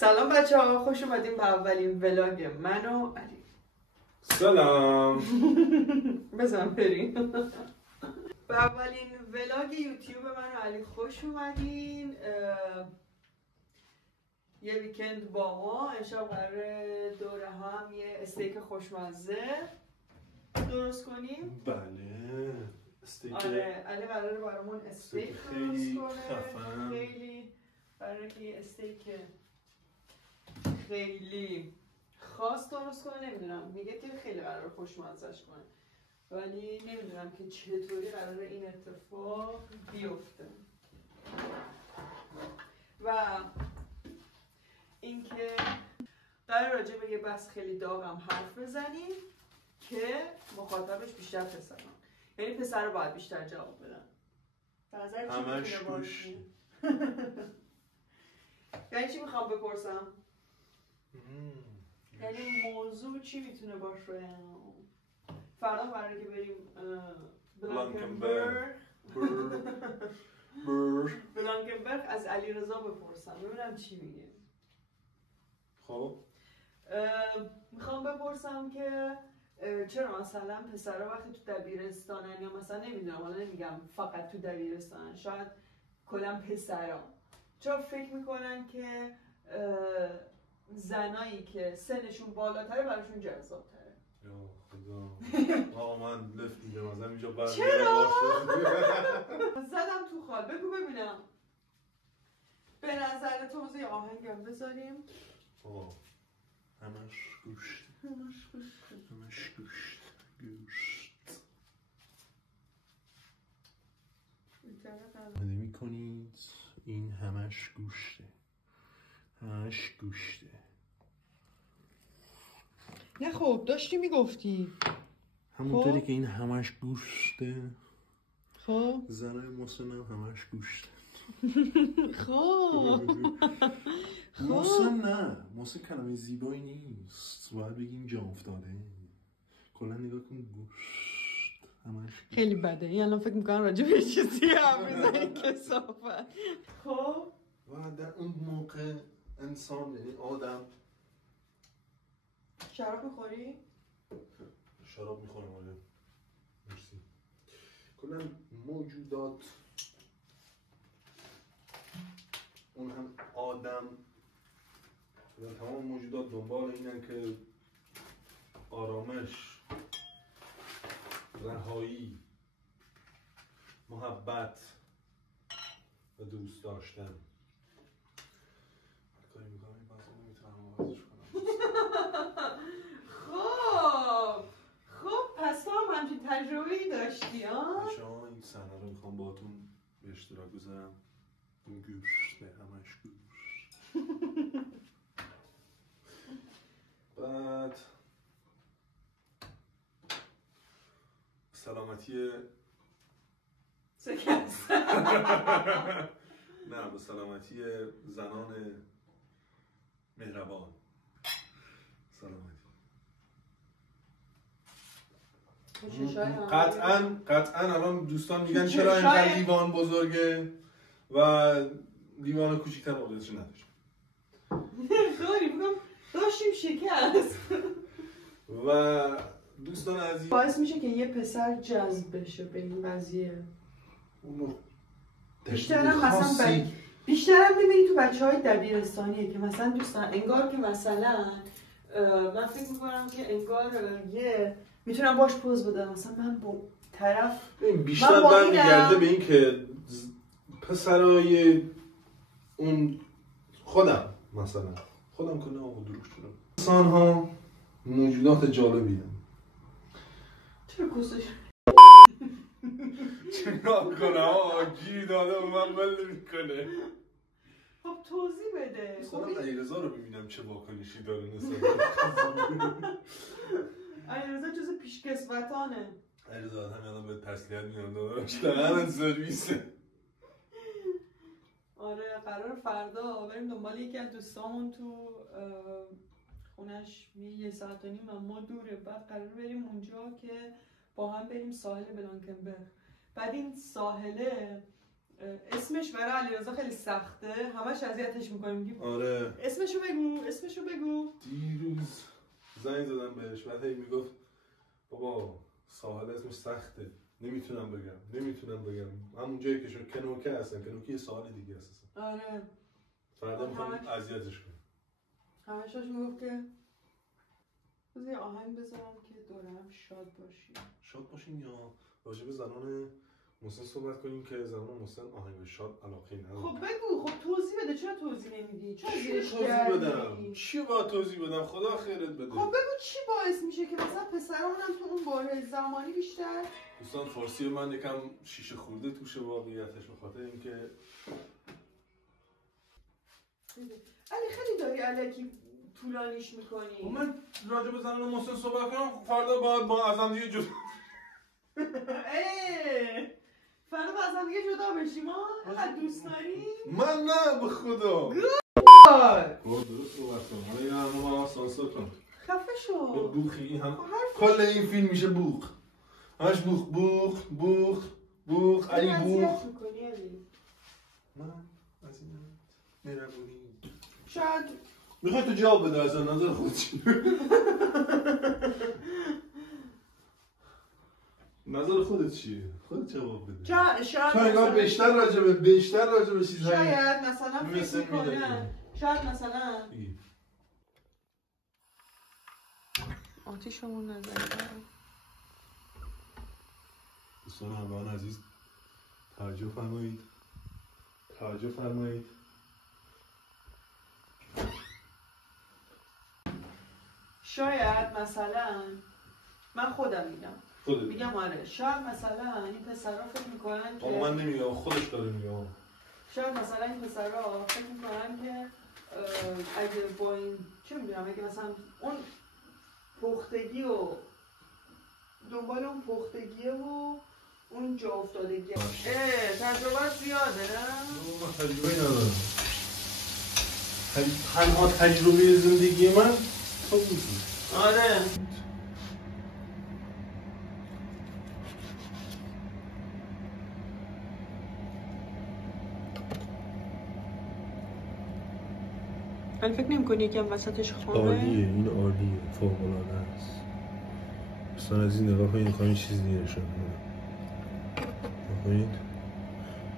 سلام بچه ها، خوش اومدیم به اولین ولاگ من و علی. سلام. بزن بریم. به اولین ولاگ یوتیوب من و علی خوش اومدین. یه ویکند با ما امشب قراره دور هم یه استیک خوشمزه درست کنیم. بله استیک. آره علی قراره برامون استیک درست کنه. خیلی قراره که یه استیک خیلی خاص درست کنه. نمیدونم، میگه که خیلی قراره خوشمزه‌اش کنه ولی نمیدونم که چطوری قراره این اتفاق بیفته. و اینکه قرار راجع به یه بحث خیلی داغم حرف بزنیم که مخاطبش بیشتر پسران، یعنی پسر رو باید بیشتر جواب بدن. نظر چی میتونه باشه؟ یعنی چی میخوام بپرسم؟ یعنی موضوع چی میتونه باشه؟ فردا قراره که بریم بلانکنبرگ از علیرضا بپرسم ببینم چی میگه. خب میخوام بپرسم که چرا مثلا پسرها وقتی تو دبیرستانن یا مثلا نمیدونم، حالا نمیگم فقط تو دبیرستانن، شاید کلا پسرها، چرا فکر میکنن که زنایی که سنشون بالاتره براشون جذاب تره؟ یا خدا آقا من لفت میدم از همینجا برمی‌گردم. چرا؟ زدم تو خال. بگو ببینم به نظر تو موزه آهنگم بذاریم. آقا همش گوشت همش گوشت میکنید این همش گوشته همش گوشته. نه خب داشتی میگفتی همونطوری که این همش گوشته، خب زنای مسن همش گوشته. خب محسن نه، محسن کلمه زیبایی نیست، باید بگیم جا افتاده. کلا نگاه کن گوشت همش گوشت. خیلی بده. این الان فکر میکنم راجع به چیزی هم میزنی کثافت. خب و در اون موقع انسان یعنی آدم. شراب میخوری؟ شراب میخورم آره مرسی. کلا موجودات اون هم آدم و تمام موجودات دنبال اینن که آرامش، رهایی، محبت و دوست داشتن. هر کاری میکنم این بازه نمیتونم آوازش کنم. خب پس تو هم همچین تجربه‌ای داشتی ها؟ بچه‌ها این صحنه رو میخوام باهاتون به اشتراک بذارم. این گوشته همش گوشت. بعد سلامتی شکست. نه به سلامتی زنان مهربان. سلامتی قطعا الان دوستان میگن چرا اینقدر لیوان بزرگه و لیوان کوچیک‌تر موقعیتش نداشت. خیلی بگم داشتیم شکست. و دوستان عزیز باعث میشه که یه پسر جذب بشه به این قضیه. بیشترم ببینی تو بچه‌های دبیرستانیه که مثلا دوستان انگار که مثلا من فکر میکنم که انگار یه میتونم باش پوز بدم، مثلا من با طرف بیشتر برمیگرده به این که پسرای اون خودم که نه آقا دروغ شدم. انسان ها موجودات جالبی هم. چرا کسش چرا کنه آقا گیر داده و من بله میکنه. خب توضیح بده. خودم علیرضا رو ببینم چه واکنشی داره نسبت. علیرضا جز پیشکسوتانه. علیرضا همین الان به تسلیت میام داداش دهنت سرویسه. آره قرار فردا بریم دنبال یکی از دوستامون تو خونش 1.5 ساعت اما دوره. بعد قرار بریم اونجا که با هم بریم ساحل بلانکنبرگ. بعد این ساحله اسمش برای علیرضا خیلی سخته، همش اذیتش میکنیم. آره اسمشو بگو. دیروز زنگ زدم بهش بعد هی میگفت بابا ساحل اسمش سخته نمیتونم بگم همون جایی که شد کنوکه هستن، کنوکه یه ساحل دیگه هست. آره فردا میخوام اذیتش کنم. همش میگفت که بذار آهنگ بذارم که دورم شاد باشیم یا راجع به زنان مسن صحبت کنیم که زنان مسن آهنگ شاد علاقه ندارن. خب بگو، خب توضیح بده. چرا توضیح نمیدی؟ چرا چی با توضیح بدم؟ خدا خیرت بده. خب بگو چی باعث میشه که مثلا پسرامون هم تو اون باره زمانی بیشتر دوستان فارسی من یکم شیشه خورده توشه واقعیتش، به خاطر اینکه علی خیلی داری الکی طولانیش میکنی. من راجع به زنان مسن صحبت کنم فردا باید با از هم دیگه جدا فردا با از هم دیگه جدا بشیم ها؟ اینقدر دوست داری؟ من نه به خدا درست صحبت کنم. حالا این همه ما سانسور کن. خفه شو. بوخی این هم کل این فیلم میشه بوخ. همش بوخ علی بوخ. من از این مهربونی شاید میخوای تو جواب بده از نظر خودت چی؟ نظر خودت چیه؟ خودت جواب بده. شاید تو انگار بیشتر راجع به چیزهای شاید مثلا فکر میکنن شاید مثلا آتیشمون نزنید. دوستان همراهان عزیز توجه فرمایید. شاید مثلا من خودم میگم آره شاید مثلا این پسرها فکر میکنن که من نمیگم خودش داره میگه. شاید مثلا این پسرها فکر میکنن که اگه با این چه میدونم اگه مثلا اون پختگی و دنبال اون پختگیه و اون جا افتادگیه تجربه زیاده نه؟ من تجربه ندارم. تنها تجربه زندگی من تو بودی. آره ولی فکر نمی کنی یکم وسطش خامه؟ عالیه این عالیه فوق‌العاده است. دوستان از این نگاه کنید خواهیم چیز دیگه نشون بدم. بکنید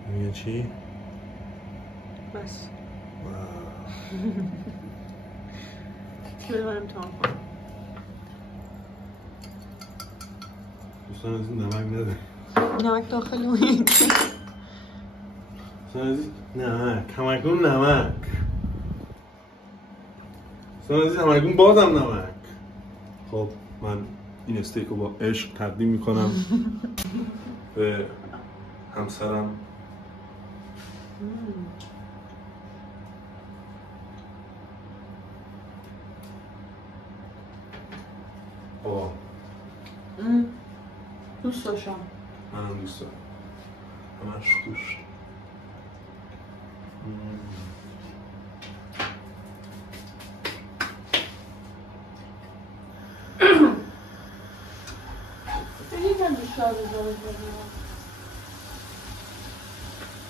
میگه چی؟ بس واو شده برم تا دوستان از این نمک نده. نمک داخل اون دوستان از این کمکون نمک. دوستان از این همگون بازم نمک. خب من این استیک رو با عشق تقدیم میکنم به همسرم. بابا دوست داشتم. منم دوست دارم. همش خوش. یکم بیشتر بذارم.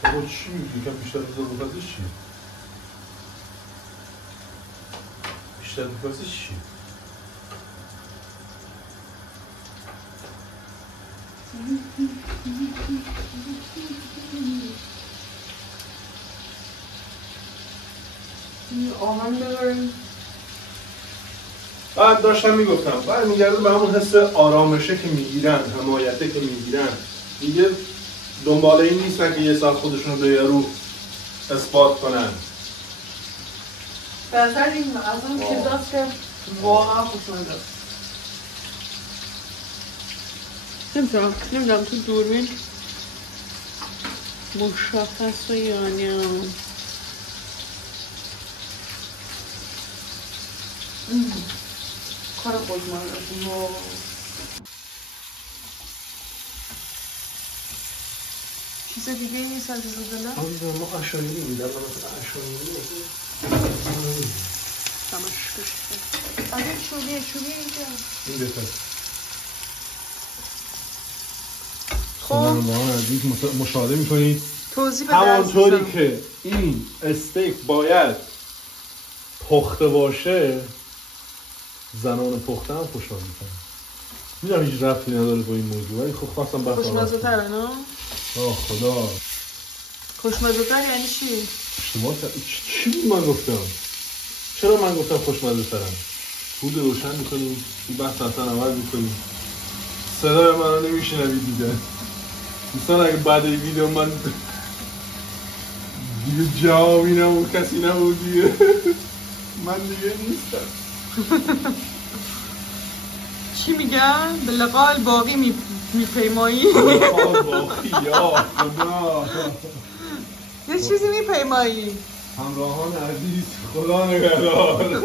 بابا چی میگی؟ یکم بیشتر بذارم بازش چیه؟ بیشتر بازش چیه؟ آهنگ ببریم. بعد داشتم میگفتم برمیگرده به همون حس آرامشه که میگیرن، حمایته که میگیرن. دیگه دنبال این نیستن که یه ساعت خودشون رو به یارو اثبات کنن. به نظر این از اون چیزاست که واقعا خوشمزه است. نمیدونم تو دوربین مشخصه یا نه. کار خوشمزه است. چیز دیگه نیست از این روزه نه؟ آره ما اشایی میدم مثلا اشایی تماش کشته آره چوبیه اینجا این بهتر. خب با هم عزیز مشاهده میکنید توضیح بده. همانطوری که این استیک باید پخته باشه، زنان پخته هم خوشحال میکنن. میدونم هیچ ربطی نداره با این موضوع، ولی خب خواستم بحث خوشمزه تره نه؟ آه خدا. خوشمزه تر یعنی چی؟ شما چی بود من گفتم؟ چرا من گفتم خوشمزه ترم؟ بود روشن میکنیم، این بحث اصلا عوض میکنیم. صدای من رو نمیشنوید دیگه. دوستان اگه بعد این ویدیو من دیگه جوابی نبود، کسی نبود دیگه، من دیگه نیستم. چی میگن؟ به لقاء الباقی میپیمایی؟ به لقاء الباقی یا خدا. یه چیزی میپیمایی. همراهان عزیز خدا نگهدار.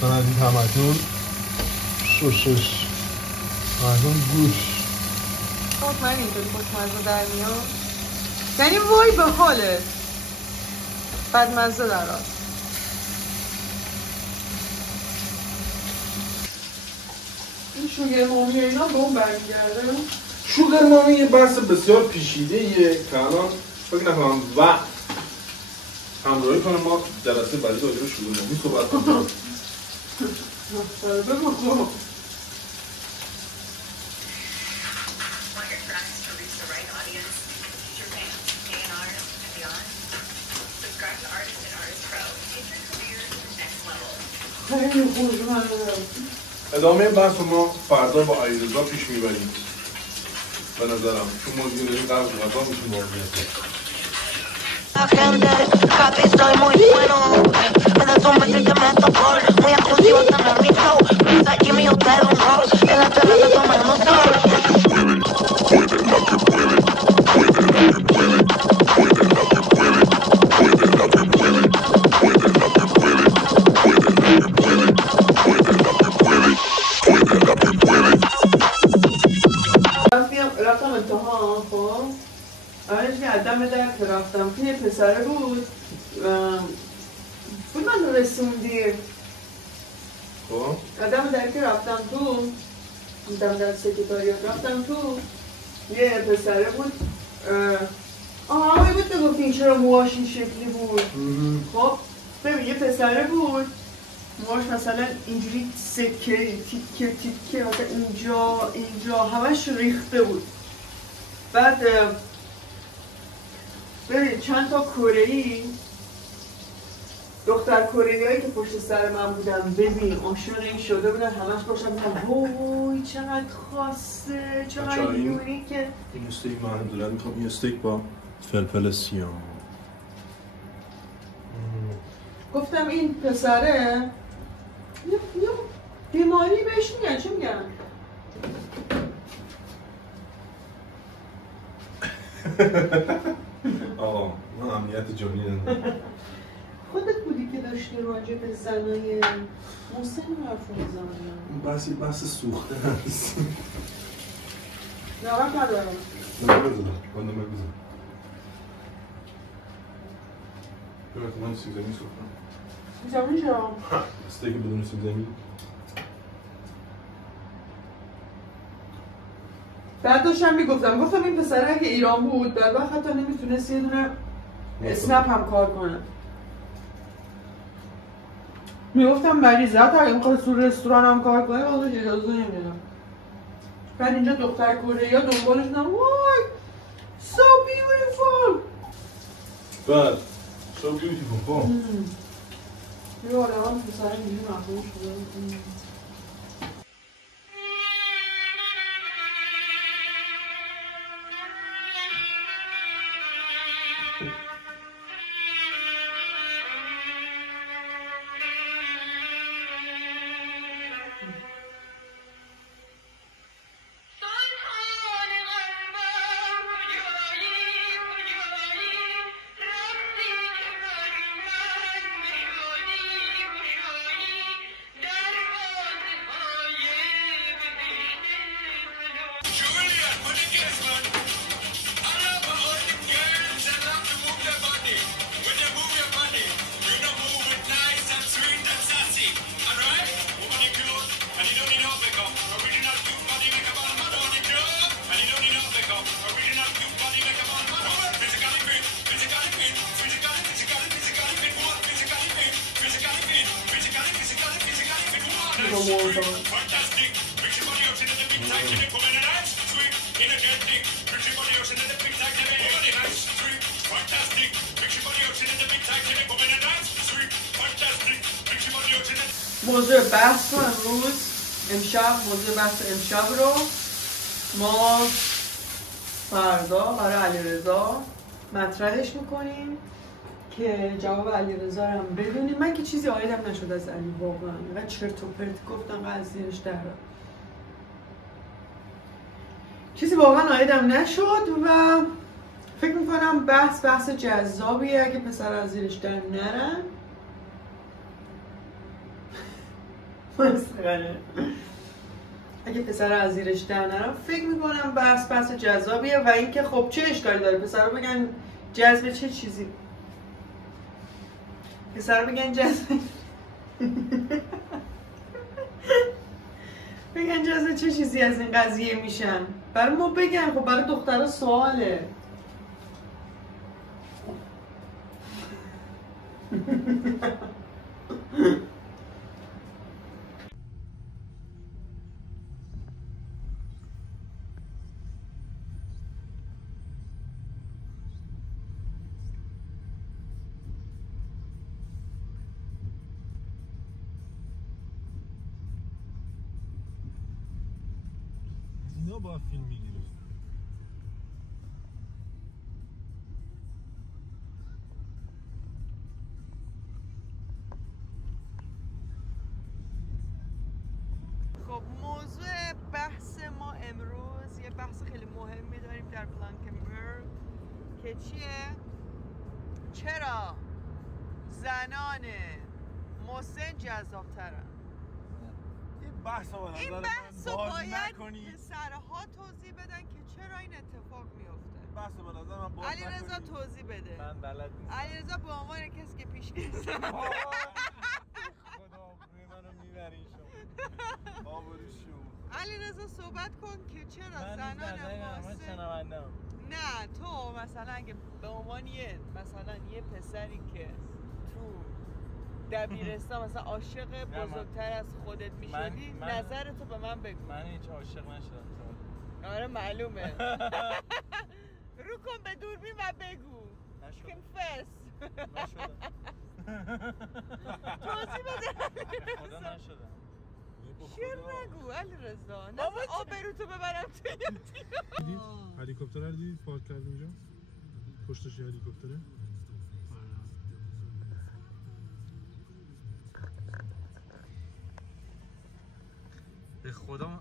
سنتی همتون شوشش مردم گوش. خب من اینطوری خوشمزه در میام، یعنی وای به حالت بدمزه در آن. این شوگر مامی اینا به اون برمیگرده؟ شوگر مامی یه بحث بسیار پیچیده ایه که الان فکر نکنم وقت همراهی کنم ما جلسه بعدی راجع به شوگر مامی صحبت کنیم. بگو خب. خیلی خوشمزه. ادامه بحث ما فردا با علیرضا پیش میبریم به نظرم، چون موضوع داریم قرار غذا میشیم واقعیت. La gente, papi, soy muy bueno. Me das un beso y te meto gol. Muy exclusivo, también mi flow. Pizza, Jimmy, hotel, un roll. En la terraza tomando sol. La que puede, puede la que puede, puede la que puede, puede la que puede, puede la que puede, puede la que puede, puede la que puede, puede la que puede. رفتم امتحان. خب اولش که عدم درک رفتم که یه پسره بود من رسوندی عدم درک رفتم تو عدم درک سکرتاریات رفتم تو یه پسره بود همه بود تو گفتین چرا موهاش این شکلی بود. خب ببین یه پسره بود موهاش مثلا اینجوری سکه تیکه مثلا اینجا همش ریخته بود. بعد ببین چند تا کره‌ای دختر کره‌ایایی که پشت سر من بودن ببین عاشق این شده بودن، همش باشم میگم وای چقدر خاصه چقدر یونیکه. این استیک من دلم میخوام این استیک با فلفل سیاه. گفتم این پسره یه بیماری بهش میگن، چه میگن؟ آقا من امنیت جانی ندارم. خودت بودی که داشتی راجع به زنای مسن حرف می‌زدی. بحث سوخته هست. نمک ندارم. نمک بزن. من سیب زمینی سوختم. سیب زمینی چرا؟ استیک بدون سیب زمینی. بعد داشتم میگفتم این پسره اگه ایران بود در وقت حتی نمیتونست یه دونه اسنپ هم کار کنه. میگفتم مریضه حتی اگه میخواد تو رستوران هم کار کنه بازش اجازه نمیدم. بعد اینجا دختر کره ها دنبالش نم وای so beautiful. بعد so beautiful. یه آدم پسره اینجوری مخلوق شده. موضوع بحث رو موضوع بحث امشب رو ما فردا برای علیرضا مطرحش میکنیم که جواب علیرضا رو هم بدونیم. من که چیزی آیدم نشد از علی واقعا، اینقدر چرت و پرت گفتم قضیهش در چیزی واقعا آیدم نشد و فکر میکنم بحث جذابیه اگه پسر از زیرش در نرن. اگه پسر از زیرش در نرن فکر میکنم بحث جذابیه و اینکه خب چه اشکالی داره پسر رو بگن جذب چه چیزی، پسر بگن جذب بگن جذب چه چیزی از این قضیه میشن، برای ما بگن. خب برای دخترها سواله. اینا با فیلم میگیره. خب موضوع بحث ما امروز یه بحث خیلی مهمی داریم در بلانکنبرگ که چیه؟ چرا زنان مسن جذاب‌ترن؟ این بحث رو باید پسرها توضیح بدن که چرا این اتفاق میفته. بحث رو به نظر من باز علیرضا توضیح بده. من بلد نیستم. علیرضا به عنوان کسی که پیش نیست خدا آبروی منو میبرین شما. آبروشو. علیرضا صحبت کن که چرا زنان مسن نه تو مثلا اگه به عنوان یه پسری که تو دبیرستان مثلا عاشق بزرگتر از خودت میشدی نظرتو به من بگو. من هیچ عاشق نشدم. آره معلومه. رو کن به دوربین و بگو. کنفس. نشدم. توضیح بده. خدا نشدم. شیر نگو علیرضا. نه آبروتو ببرم توی هلیکوپتر رو دیدی پارک کرد اونجا؟ پشتش یه هلیکوپتره؟ به خدا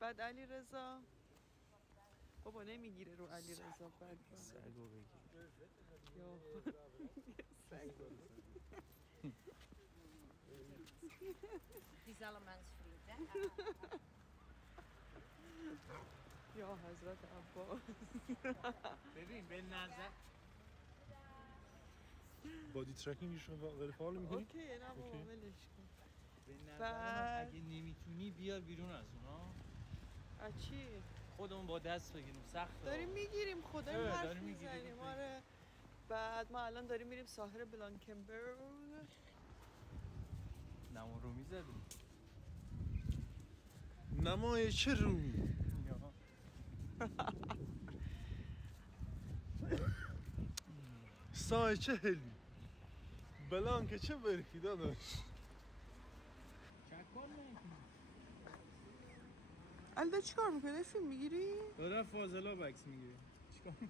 بعد علیرضا بابا نمیگیره رو علیرضا بعد سگو بگیر. یا حضرت عباس. ببین به نظر بادی ترکینگشون غیر فعال می‌کنی؟ اوکی نه بابا ولش کن. به نظر اگه نمیتونی بیار بیرون از اونا. از چی؟ خودمون با دست بگیریم سخته. داریم میگیریم خودمون حرف میزنیم. آره. بعد ما الان داریم میریم ساحل بلانکنبرگ. نمو رو میزدیم. نمای چه رومی؟ سای چه هلی؟ بلانک چه برکی داداش؟ الدا چی کار میکنه؟ فیلم میگیری؟ داره فاضلا بکس میگیری. چیکار میکنی؟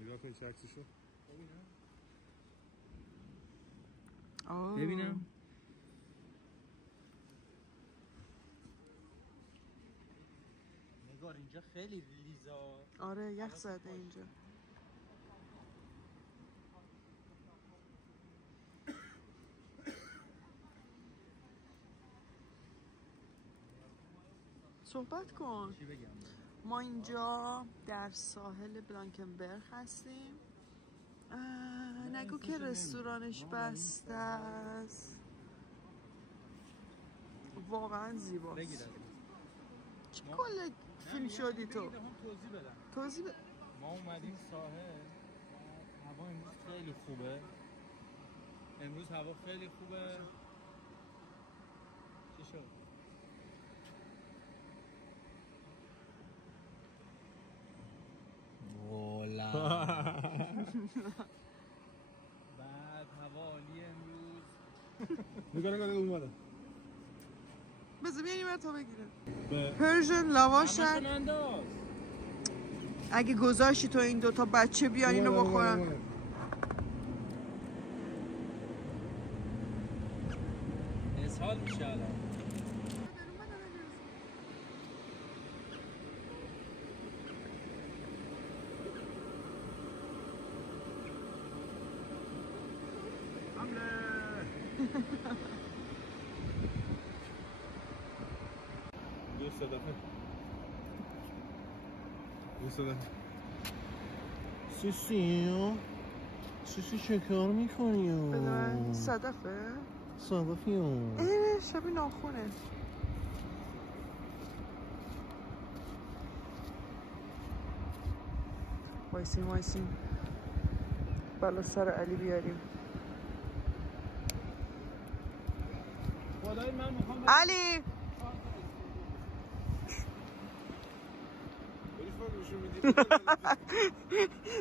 نگاه کن چه عکسشو. ببینم. نگار اینجا خیلی لیزا. آره یخ زده اینجا. صحبت کن. چی بگم؟ ما اینجا در ساحل بلانکنبرگ هستیم. نگو که رستورانش بسته است. واقعا زیباست. چه کل فیلم شدی تو؟ توضیح بده. ما اومدیم ساحل، هوا امروز خیلی خوبه. امروز هوا خیلی خوبه. چی شد؟ والا. بعد هوا عالیه امروز. نگاه اومده. بذار بیانی من تا بگیرم. پرژن لواشن. اگه گذاشتی تو این دوتا بچه بیان اینو بخورن. اسهال میشه الان. سیسی چه کار میکنی؟ بدن صدفه؟ صدفی شبیه ناخونه. وایسیم بالا سر علی بیاریم. علی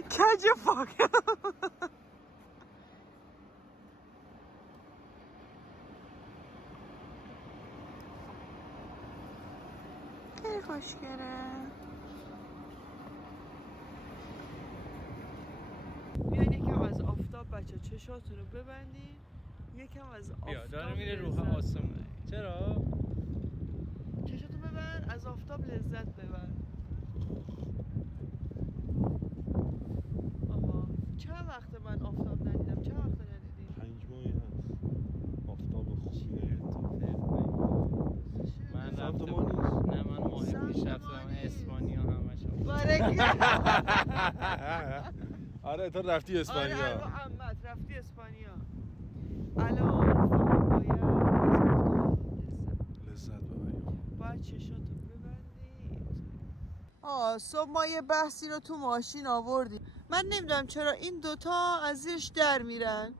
کج فاک. خیلی خوشگله. بیاین یکم از آفتاب بچه چشاتون رو ببندین. یکم از آفتاب. بیا داره میره رو آسمونه. چرا؟ چشاتو ببند، از آفتاب لذت ببر. آها چند وقت من آفتاب ندیدم؟ چند وقت ندیدی؟ 5 ماهی هست آفتاب خوبیه. من سمت رفتم. ما نیست. نه من ماه پیش رفتم اسپانیا همش. آره تو رفتی اسپانیا. آره عمت رفتی اسپانیا. الان فقط باید لذت ببریم. باید چشاتو ببندید. صبح ما یه بحثی رو تو ماشین آوردیم. من نمیدونم چرا این دوتا از زیرش در میرن.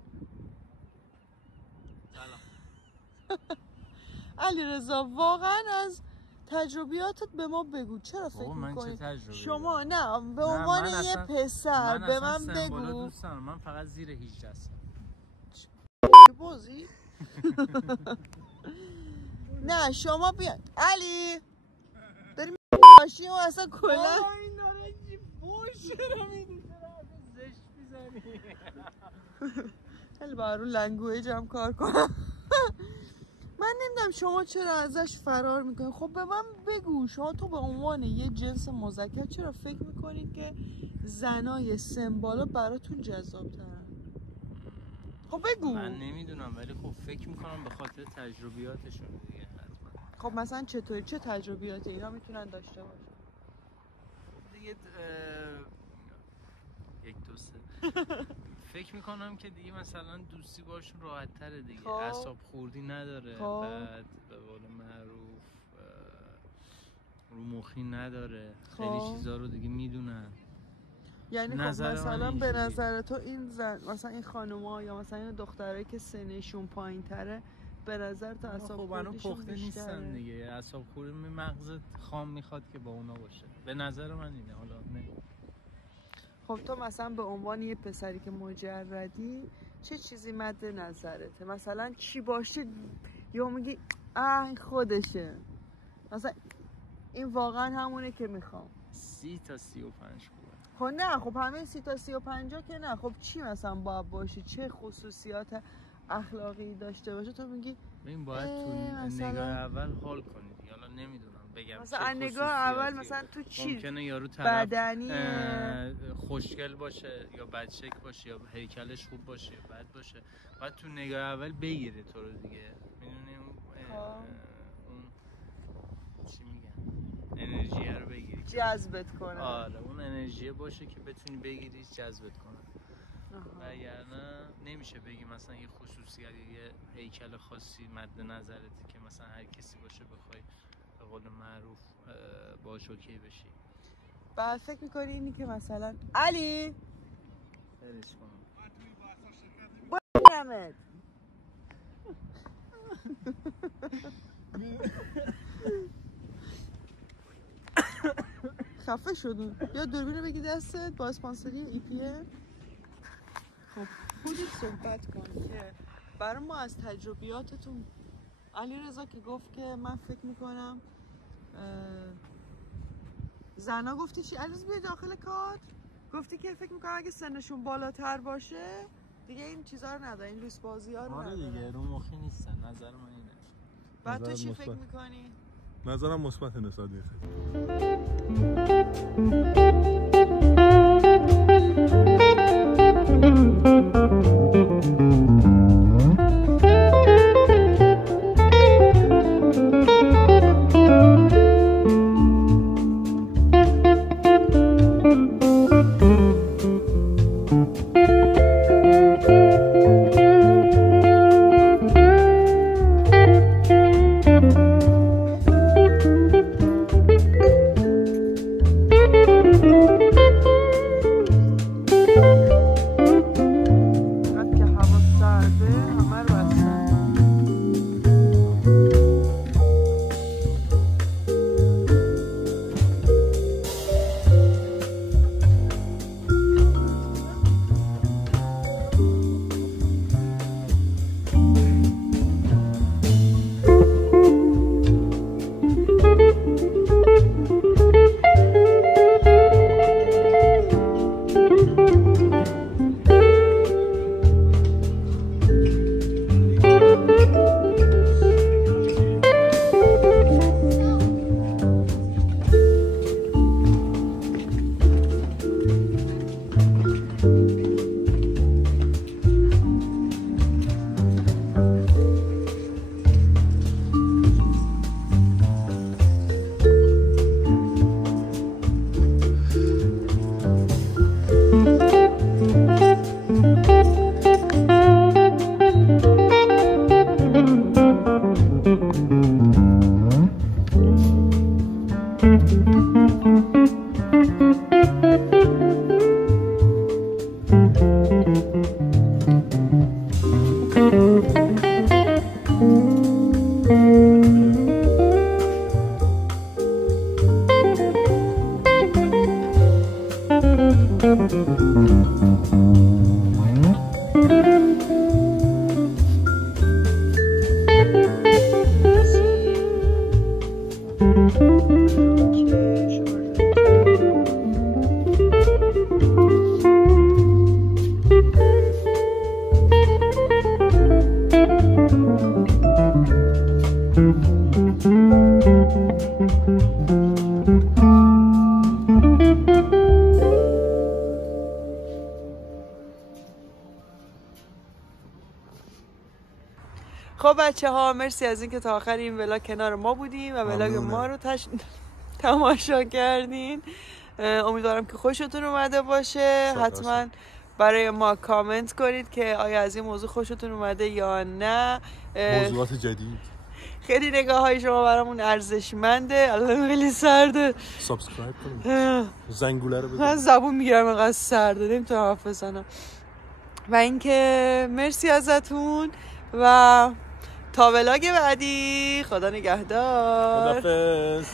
علی رضا واقعا از تجربیاتت به ما بگو. چرا فکر میکنی شما نه به عنوان یه پسر به من بگو. دوستان من فقط زیر 18 هستم. بازی نه شما بیا علی داریم ماشین و اصلا کلا این داره چی فوش رو میدی زشت میزنی. خیلی برای لنگویج هم کار کنم. من نمیدونم شما چرا ازش فرار میکنید. خب به من بگو شما تو به عنوان یه جنس مذکر چرا فکر میکنید که زنای سمبالا براتون جذاب ترن؟ خب بگو. من نمیدونم ولی خب فکر میکنم به خاطر تجربیاتشون دیگه. خب مثلا چطوری چه تجربیاتی اینا میتونن داشته باشن؟ دیگه یک دو سه فکر میکنم که دیگه مثلا دوستی باشون راحت تره دیگه. اعصاب خوردی نداره. بعد به قول معروف رو مخی نداره. خیلی چیزا رو دیگه میدونن. یعنی خب مثلا به نظر تو این زن مثلا این خانوما یا مثلا این دخترایی که سنشون پایین تره به نظر تو اعصاب خوردیشون پخته نیستن دیگه. اعصاب خوردی مغزت خام میخواد که با اونا باشه. به نظر من اینه. حالا نه. خب تو مثلا به عنوان یه پسری که مجردی چه چیزی مد نظرته؟ مثلا چی باشه یا میگی این خودشه، مثلا این واقعا همونه که میخوام؟ 30 تا 35 خوبه. خب نه خب همه 30 تا 35 که نه. خب چی مثلا باید باشه؟ چه خصوصیات اخلاقی داشته باشه؟ تو میگی ببین باید تو نگاه اول حال کنید. حالا نمیدونم بگم مثلا نگاه اول مثلا تو چی ممکنه یارو بدنی خوشگل باشه یا بدشکل باشه یا هیکلش خوب باشه یا بد باشه. باید تو نگاه اول بگیره تو رو دیگه. میدونی اون چی میگن انرژی رو بگیری، جذبت کنه. آره اون انرژی باشه که بتونی بگیری جذبت کنه. وگرنه نمیشه بگی مثلا یه خصوصیت یه هیکل خاصی مد نظرته که مثلا هر کسی باشه بخوای به قول معروف باهاش اوکی بشی. بعد فکر می‌کنی اینی که مثلا علی برش کن دمت خفه شدون. یا دوربینو بگی دستت با اسپانسری ایپیه. خب خودت صحبت کن که برای ما از تجربیاتتون. علیرضا که گفت که من فکر میکنم زنا گفتی چی؟ علیرضا بیا داخل کادر. گفتی که فکر میکنم اگه سنشون بالاتر باشه دیگه این چیزا رو نداره، این لوس بازی ها رو نداره. آره دیگه رو مخی نیستن. نظر من اینه. بعد تو چی فکر میکنی؟ نظرم مثبت نسادیه. خب بچه ها مرسی از اینکه تا آخر این ولاگ کنار ما بودیم و ولاگ ما رو تماشا کردین. امیدوارم که خوشتون اومده باشه. حتما برای ما کامنت کنید که آیا از این موضوع خوشتون اومده یا نه. موضوعات جدید خیلی نگاه های شما برامون ارزشمنده. الان خیلی سرده. سابسکرایب کنید، زنگوله رو بزنید. من زبون میگیرم اینقدر سرده نمیتونم حرف بزنم. و اینکه مرسی ازتون و تا ولاگ بعدی. خدا نگهدار. خداحافظ.